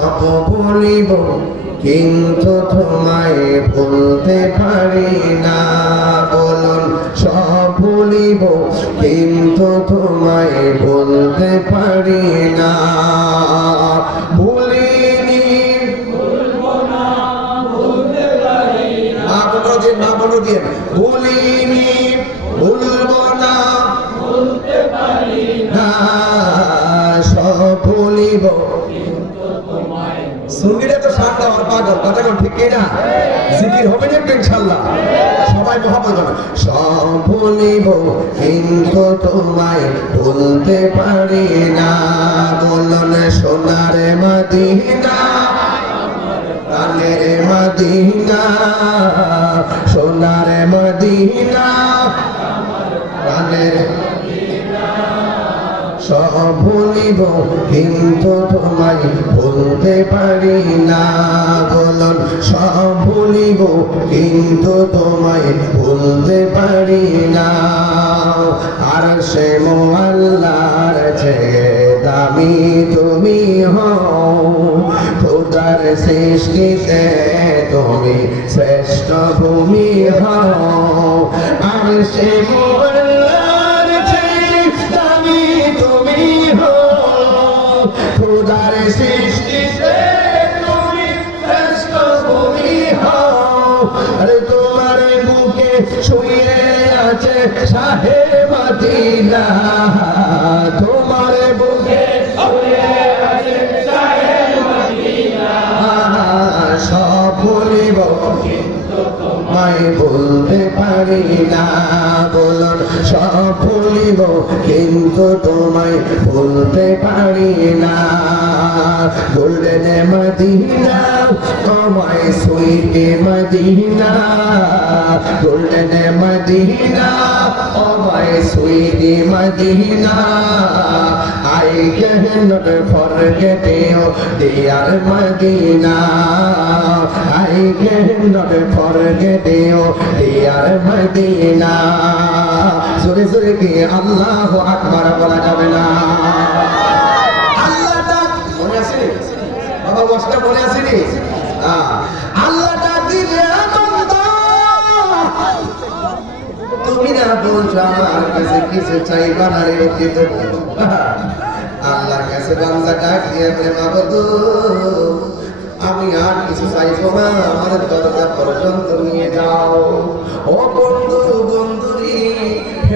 সব ভুলিব কিন্তু তোমায় ভুলতে পারি না। বলুন সব ভুলিব কিন্তু তোমায় ভুলতে পারি না। ভুলিনি ভুলবো না ভুলতে পারি না। মা বলো দিয়ে ভুলিনি ভুলবো না ভুলতে পারি না। সব ভুলিব সুন্নিরা তো সাত দেওয়ার পাগল, কথা কোন ঠিক না? জিকির হবে না ইনশাআল্লাহ, সবাই মহব্বত করবে। সব ভুলিব কিন্তু তোমায় ভুলতে পারি না। বলুন সোনার মদিনা প্রাণের মদিনা, সোনার মদিনা প্রাণের সব ভুলিব কিন্তু তোমায় ভুলতে পারি না। বলুন সব ভুলিব কিন্তু তোমায় ভুলতে পারি না। আর সে মোয়াল্লার চেয়ে দামি তুমি হও, খোদার সৃষ্টিতে তুমি শ্রেষ্ঠ ভূমি হও। আর সে মোয়াল্লার চেয়ে দামি তুমি হও, খোদার সৃষ্টিতে তুমি শ্রেষ্ঠ ভূমি হও। আরে তোমার বুকে শুয়ে আছে শাহে মদিনা, তোমার বুকে শুয়ে আছে শাহে মদিনা। সব ভুলিব কিন্তু তোমায় ভুলতে পারি না। বলুন সব ভুলিব কিন্তু তোমায় ভুলতে পারি না। গোল্ডেন মদিনা তোমায় সুইটে মদিনা, গোল্ডেন মদিনা তোমায় সুইটে Medina. I cannot forget you, dear Medina. I cannot forget you, dear Medina. জোরে জোরে কি আল্লাহু আকবার বলা যাবে না? আল্লাহ ডাক মনে আছে নি বাবা? ওয়াজটা মনে আছে নি? আল্লাহ ডাক দিলে বান্দা, তুমি না বলছো আমার কাছে কিছু চাইবা না রে অতীত। আল্লাহর কাছে বান্দা ডাক দিয়ে বলে মাবুদ আমি আর কিছু চাইবো না, আমার দরজা পর্যন্ত নিয়ে যাও। ও বন্ধু বন্ধুরি,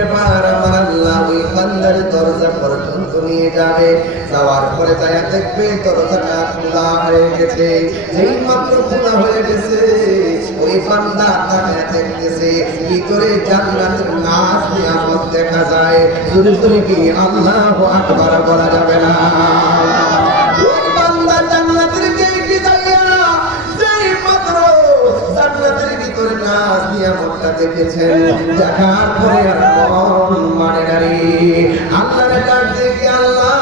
এবার আমার আল্লাহ ওই বান্দার দরজা পর্যন্ত নিয়ে যাবে। যাওয়ার পরে তাই দেখবে দরজাটা খোলা হয়ে গেছে। যেই মাত্র খোলা হয়ে গেছে ওই বান্দা তাকে দেখতেছে ভিতরে জান্নাতের নাজ নিয়ামত দেখা যায়। জোরে জোরে কি আল্লাহু আকবার বলা যাবে না? ওই বান্দা জান্নাতের গেটে যাইয়া যেই মাত্র জান্নাতের ভিতরে নাজ নিয়ামতটা দেখেছেন, দেখার পরে আর মন মানে না রে। আল্লাহর ডাক দেখে আল্লাহ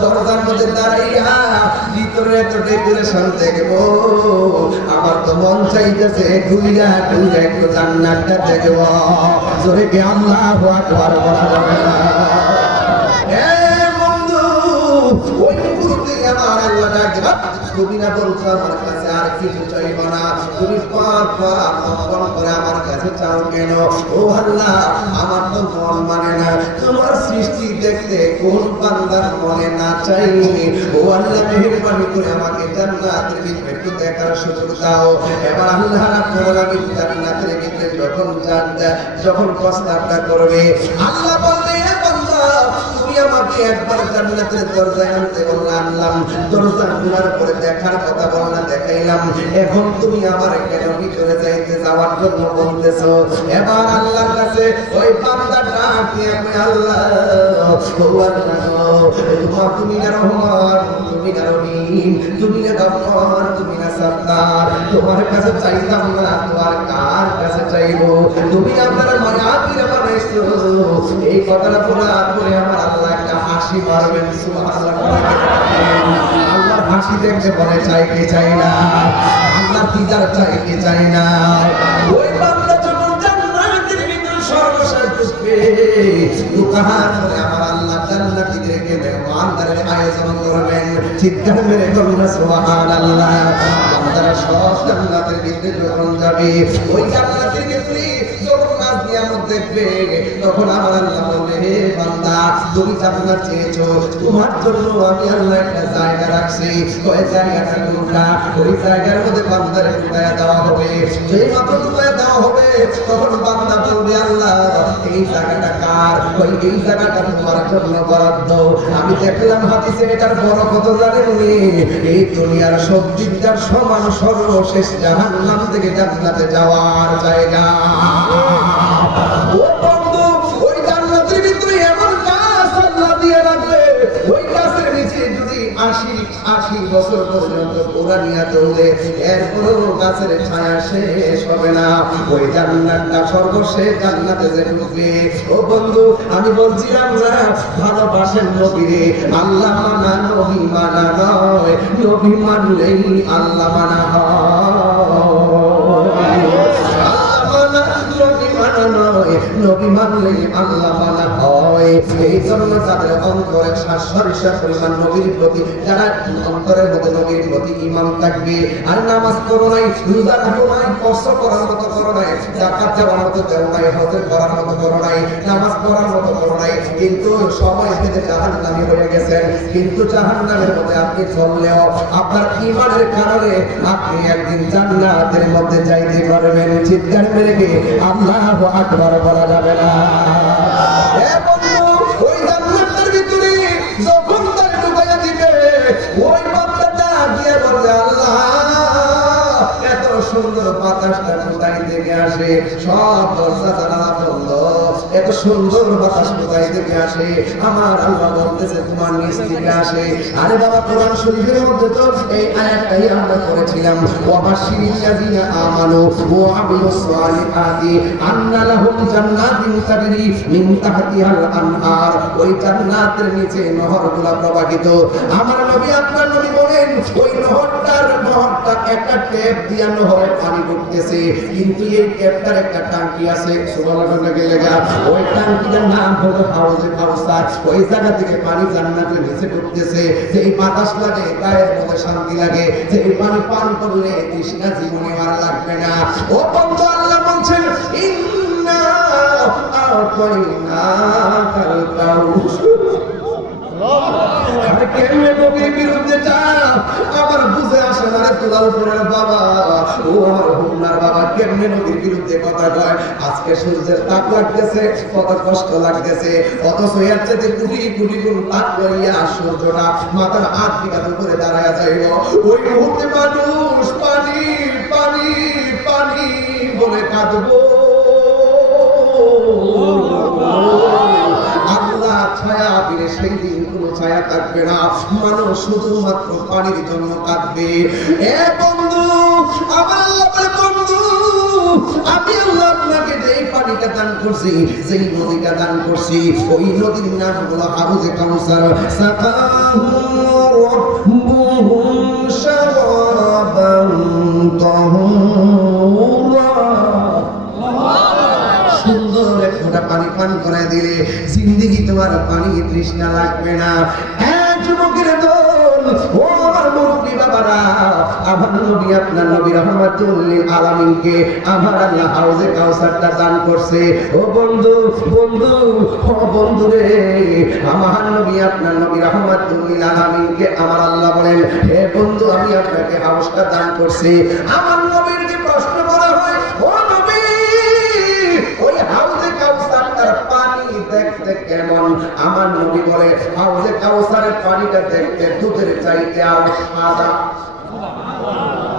দরজার মধ্যে দাঁড়াইয়া ভিতরে এত ডেকোরেশন দেখবো, আমার তো মন চাইতেছে ঘুইরা ঘুইরা একটু জান্নাতটা দেখবো। জোরে কি আল্লাহু আকবার বলা যাবে না? বন্ধু ওই মুহূর্তে আমার আল্লাহ ডাক দিবা, তুমি না বলছো আমার কাছে আর কিছু চাইবো না, তুমি পাপ করে আমার কাছে চাও কেন? ও আল্লাহ আমার তো মন মানে না, তোমার সৃষ্টি দেখতে কোন বান্দার মনে না চাইনি। ও আল্লাহ মেহেরবানি করে আমাকে জান্নাতের ভিতরে একটু দেখার সুযোগ দাও। এবার আল্লাহ রাব্বুল আলামিন জান্নাতের ভিতরে যখন প্রস্তাবটা করবে, আল্লাহ বলবে বান্দা তুমি আমাকে একবার জান্নাতের দরজায় আনতে বললা, আনলাম। দরজা খোলার পরে দেখার কথা বললা, দেখাইলাম। এখন তুমি আমার কেন ভিতরে যাওয়ার জন্য বলতেছো? এবার আল্লাহর কাছে ওই বান্দা ডাক দিয়ে আল্লাহ তুমি না রহমান, তুমি না রহিম, তুমি না গফফার, তুমি না সত্তার। তোমার কাছে চাইতাম না, তোমার কার কাছে চাইবো? তুমি আপনার মায়াবীর বানাইছো। এই কথাটা বলার পরে আমার আল্লাহ একটা হাসি মারবেন। সুবহানাল্লাহ। আল্লাহর হাসি দেখতে বলে চাই কি চাই না, আল্লাহর দিদার চাই কি চাই না। ওই বান্দা যখন জান্নাতের ভিতরে সর্বশেষ ঢুকবে, ঢোকার পরে আমার আল্লাহ জান্নাতীদেরকে মেহমানদারের আয়োজন করবেন। চিৎকার মেরে বলুন সুবহানাল্লাহ। বান্দারা সব জান্নাতের ভিতরে যখন যাবে, ওই জান্নাতের ভিতরে যখন নাজ নিয়ামত দেখবে, তখন আমার আল্লাহ বলবে, হে বান্দা, তুমি জান্নাত চেয়েছো, তোমার জন্য আমি আল্লাহ একটা জায়গা রাখছি। ওই জায়গাটা কোনটা? ওই জায়গার মধ্যে বান্দারে ঢুকায়া দেওয়া হবে। যেই মাত্র ঢুকায়া দেওয়া হবে, তখন বান্দা বলবে, আল্লাহ এই জায়গাটা কার? ওই এই জায়গাটা তোমার জন্য বরাদ্দ। আমি দেখলাম হাদিসে এটার বড় কত জানেননি? এই দুনিয়ার সব দিকটার সমান সর্বশেষ জাহান্নাম থেকে জান্নাতে যাওয়ার জায়গা। ও বন্ধু, ওই জান্নাতের ভিতরে এমন গাছ আল্লাহ দিয়ে রাখবে, ওই গাছের নিচে যদি ৮০ বছর পর্যন্ত কোরআনিয়া চলবে, এরপরও গাছের ছায়া শেষ হবে না। ওই জান্নাতটা সর্বশেষ জান্নাতে যে ঢুকবে, ও বন্ধু আমি বলছিলাম না, ভালোবাসেন নবীরে, আল্লাহ মানা নবী মানা নয়, নবী মানলেই আল্লাহ মানা হয়। নবী মানলে আল্লাহ মানা হয়। এই জন্য তাদের অন্তরে সরিষার পরিমাণ নবীর প্রতি, যারা অন্তরের মধ্যে নবীর প্রতি ঈমান থাকবে, আর নামাজ পড়ো নাই, রোজা রাখো নাই, কষ্ট করার মতো করো নাই, যাকাত দেওয়ার মতো দেও নাই, হজ করার মতো করো নাই, নামাজ পড়ার মতো করো নাই, কিন্তু সবাই পেতে জাহান্নামী হয়ে গেছেন। কিন্তু জাহান্নামের মধ্যে আপনি চললেও আপনার ঈমানের কারণে আপনি একদিন জান্নাতের মধ্যে যাইতে পারবেন। চিৎকার মেরে গিয়ে আল্লাহু আকবার বলা যাবে না। ওই জান্নাতের ভিতরে যখন তার ঢুকাইয়া দিবে, ওই বান্দাটা গিয়ে বলবে, আল্লাহ এত সুন্দর বাতাসটা কোথায় থেকে আসে? সব দরজা জানালা বন্ধ, এত সুন্দর বাতাস কোথায় থেকে আসে? আমার আল্লাহ বলতেছে তোমার নিচ থেকে আসে। আরে বাবা, কোরআন শরীফের মধ্যে তো এই আয়াতটাই আমরা পড়েছিলাম, ওয়াবাশশিরিল্লাযিনা আমানু ওয়া আমিলুস সালিহাতি আন্না লাহুম জান্নাতিন তাজরি মিন তাহতিহাল আনহার। ওই জান্নাতের নিচে নহরগুলো প্রবাহিত। আমার নবী আপনার নবী বলেন, ওই নহরটা একটা ট্যাপ দিয়া নহরে পানি ঢুকতেছে, কিন্তু এই ট্যাপটার একটা টাঙ্কি আছে, সুবহানাল্লাহ লেগা, ওই টাঙ্কিটার নাম হলো হাউজে কাউসার। ওই জায়গা থেকে পানি জান্নাতের নিচে ঢুকতেছে। যেই বাতাস লাগে গায়ের মধ্যে শান্তি লাগে, যেই পানি পান করলে তৃষ্ণা জীবনে আর লাগবে না। ও বন্ধু, আল্লাহ বলছেন, ইন্না আ'তাইনাকাল কাউসার। আরে কেমনে নবীর বিরুদ্ধে যাও? আমার বুঝে আসে না রে তোলার উপরের বাবা, ও আমার হুন্নার বাবা, কেমনে নবীর বিরুদ্ধে কথা কয়? আজকে সূর্যের তাপ লাগতেছে, কত কষ্ট লাগতেছে, অথচ এর চেয়ে কোটি কোটি গুণ তাপ করিয়া সূর্যটা মাথার ৮ বিঘা উপরে দাঁড়ায় যাইব। ওই মুহূর্তে মানুষ পানি পানি পানি বলে কাঁদবো। আল্লাহ ছায়া দিলে সেই দিন কোনো ছায়া থাকবে না, মানুষ শুধুমাত্র পানির জন্য কাঁদবে। এ বন্ধু, আমার আল্লাহ বলে, বন্ধু আমি আল্লাহ আপনাকে যেই পানিটা দান করছি, যেই নদীটা দান করছি, ওই নদীর নাম হলো হাউজে কাউসার। সাকাহুর রাব্বুহুম শারাবান তাহুরা। সুন্দর এক ফোঁটা পানি পান করে দিলে জিন্দেগি তোমার পানি তৃষ্ণা লাগবে না। হ্যাঁ যুবকের দল, ও আমার মুরব্বী বাবারা, আমার নবী আপনার নবী রাহমাতুল লিল আলামিনকে আমার আল্লাহ হাউজে কাউসারটা দান করছে। ও বন্ধু বন্ধু, ও বন্ধু রে, আমার নবী আপনার নবী রাহমাতুল লিল আলামিনকে আমার আল্লাহ বলেন, হে বন্ধু আমি আপনাকে হাউজটা দান করছি। আমার নবীর যে প্রশ্ন করা হয়, ও নবী ওই হাউজে কাউসারটার পানি দেখতে কেমন? আমার নবী বলে, হাউজে কাউসারের পানিটা দেখতে দুধের চাইতে আর সাদা।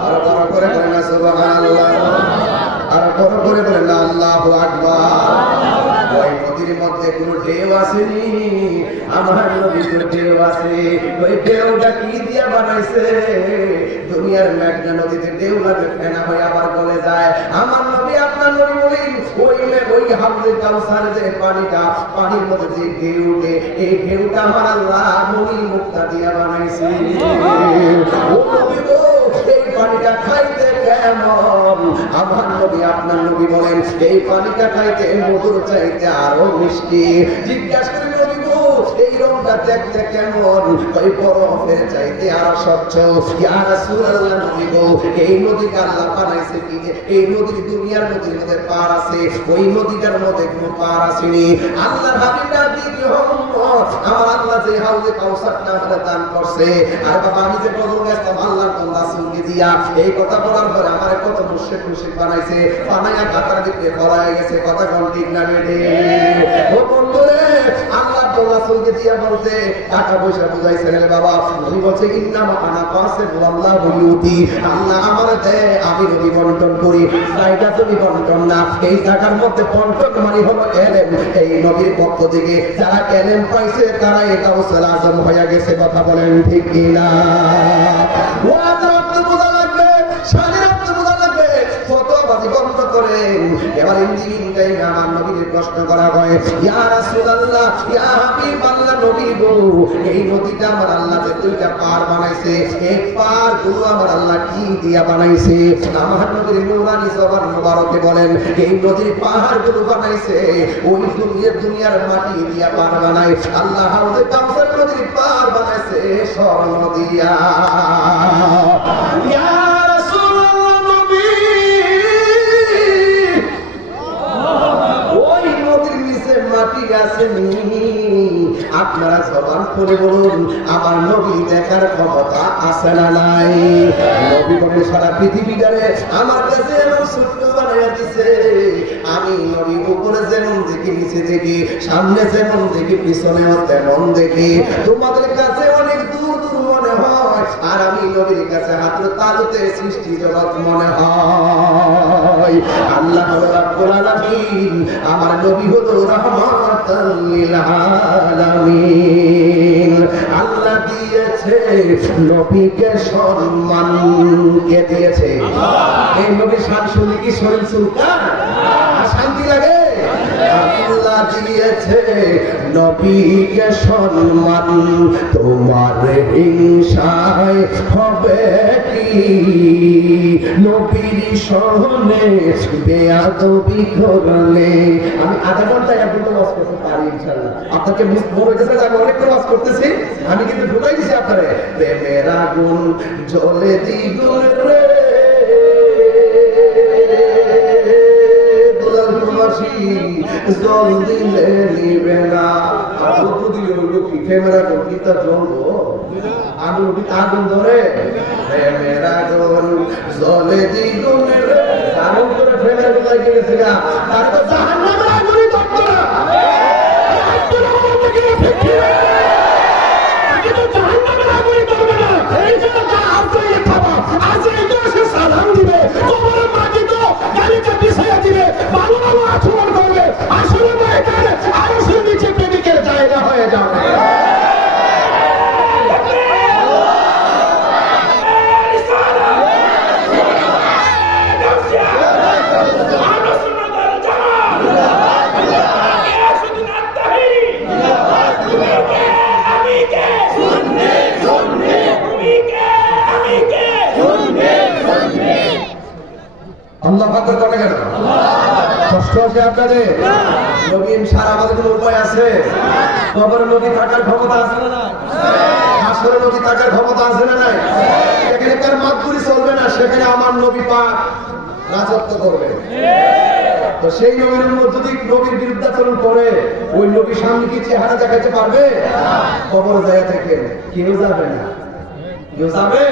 আর বড় করে বলেন না সুবহানাল্লাহ, আর বড় করে বলেন না আল্লাহু আকবার। ওই নদীর মধ্যে কোনো ঢেউ আসেনি, আমার নবীর ঢেউ আছে। ওই ঢেউটা কি দিয়া বানাইছে? দুনিয়ার মেঘনা নদীতে ঢেউ লাগে, ফেনা হয়ে আবার গলে যায়। আমার নবী আপনার নবী বলেন, ওই হাউজে কাউসার যে পানিটা, পানির মধ্যে যে ঢেউ উঠে, এই ঢেউটা আমার আল্লাহ নবীর মুক্তা দিয়া বানাইছে। ও নবী গো, এই পানিটা খাইতে কেমন? আমার নবী আপনার নবী বলেন, এই পানিটা খাইতে মধুর চাইতে আরো মিষ্টি। জিজ্ঞাসা করে, নবী গো এই রং জীবনটা দেখতে কেমন, ওই বরফের চাইতে আর স্বচ্ছ। ইয়া রাসূলুল্লাহ, নবী গো, এই নদীকে আল্লাহ বানাইছে কি? এই নদী দুনিয়ার নদীর মধ্যে পার আছে, ওই নদীটার মধ্যে কোনো পার আসেনি। আল্লাহর হাবিব নবী মুহাম্মদ, আমার আল্লাহ যে হাউজে কাউসারটা আমাদের দান করছে, আর বাবা আমি যে বদল গেছিলাম আল্লাহর কোন রাসূলকে দিয়া, এই কথা বলার পরে আমার কত মুশরিক বানাইছে, বানায়া কাতার দিকে পলায় গেছে। কথা কোন ঠিক না বেটে? ও বন্ধুরে, আল্লাহর কোন রাসূলকে দিয়া বলতে টাকা পয়সা বুঝাইছে রে বাবা। নবী বলছে ইন্নামা আনা কাসিবু আল্লাহু ইউতি, আল্লাহ আমারে দেয়, আমি নবী বন্টন করি। জায়গা তুমি বন্টন না, এই টাকার মধ্যে বন্টন মানে হলো এলেম। এই নবীর পক্ষ থেকে যারা এলেম পাইছে তারা এটা কাউসার আজম হয়ে গেছে। কথা বলেন ঠিক কিনা? ওয়াজের অর্থ বোঝা লাগবে, শানের অর্থ বোঝা লাগবে। ফতোয়াবাজি বন্ধ করেন। এবার ইঞ্জিন টাইমে আমার নবীকে প্রশ্ন করা হয়, ইয়া রাসূলুল্লাহ, ইয়া হাবিবাল্লাহ, নবী গো, এই নদীটা আমার আল্লাহ যে দুইটা পার বানাইছে, এই পার গুলো আমার আল্লাহ কি দিয়া বানাইছে? আমার নবীর নূরানি জবান মুবারকে বলেন, এই নদীর পাহাড় গুলো বানাইছে ওই দুনিয়ার মাটি দিয়া পার বানায়। আল্লাহ হাউজে কাউসার নদীর পার বানাইছে স্বর্ণ দিয়া। ইয়া রাসূলুল্লাহ, নবী, ওই নদীর নিচে মাটি আছে নি? আপনারা জবান করে বলুন, আমার নবী দেখার ক্ষমতা আছে না নাই? নবী বলে সারা পৃথিবীটারে আমার কাছে এমন ছোট্ট বানাইয়া দিছে, আমি নবী উপরে যেমন দেখি, নিচে দেখি, সামনে যেমন দেখি, পিছনেও তেমন দেখি। তোমাদের কাছে অনেক দূর দূর মনে হয়, আর আমি নবীর কাছে হাতের তালুতে সৃষ্টি জগৎ মনে হয়। আল্লাহ রাব্বুল আলামিন, আমার নবী হলো রাহমাতাল লিল আলামিন। আল্লাহ দিয়েছে নবীকে সম্মান। কে দিয়েছে? এই নবীর শান শুনে কি শরীর চুলকায়? শান্তি লাগে? আল্লাহ দিয়েছে নবীকে সম্মান, তোমার হিংসায় হবে কি? নবীর সহনে বেয়াদবি করলে। আমি আধা ঘন্টা এক ঘন্টা ওয়াজ করতে পারি ইনশাআল্লাহ। আপনাকে মনে গেছে আমি অনেকটা ওয়াজ করতেছি, আমি কিন্তু ঢুকাই দিছি আপনারে। প্রেমের আগুন জ্বলে দ্বিগুণ রে, জল দিলে নিবে না। আর বন্ধু দিলে হইল কি? প্রেমের আগুন কি তার জ্বলবো? আগুন কি আগুন ধরে? প্রেমের আগুন জ্বলে দ্বিগুণ রে, আগুন ধরে প্রেমের আগুন লাগে গেছে গা, তার তো জাহান্নামের আগুনই ধরতো না। জাহান্নামের আগুনই ধরবে না। এই জন্য আজ খাবা, আজ এইটা সে সালাম দিবে, তোমার মাটি তো গাড়িটা পিছিয়ে দিবে, ভালো ভালো আচরণ করবে। আসলে আরো সে নিচে প্রেমিকের জায়গা হয়ে যাবে। আল্লাহ পাকের কথা কেন কষ্ট আছে আপনাদের? নবী সারা আমাদের কোনো উপায় আছে? কবরে নবী থাকার ক্ষমতা আছে না নাই? হাসরে নবী থাকার ক্ষমতা আছে না নাই? এখানে তার মাতবুরি চলবে না, সেখানে আমার নবী পাক রাজত্ব করবে। তো সেই নবীর যদি নবীর বিরুদ্ধাচরণ করে, ওই নবীর সামনে কি চেহারা দেখাতে পারবে? কবর জায়গা থেকে কেউ যাবে না, কেউ যাবে?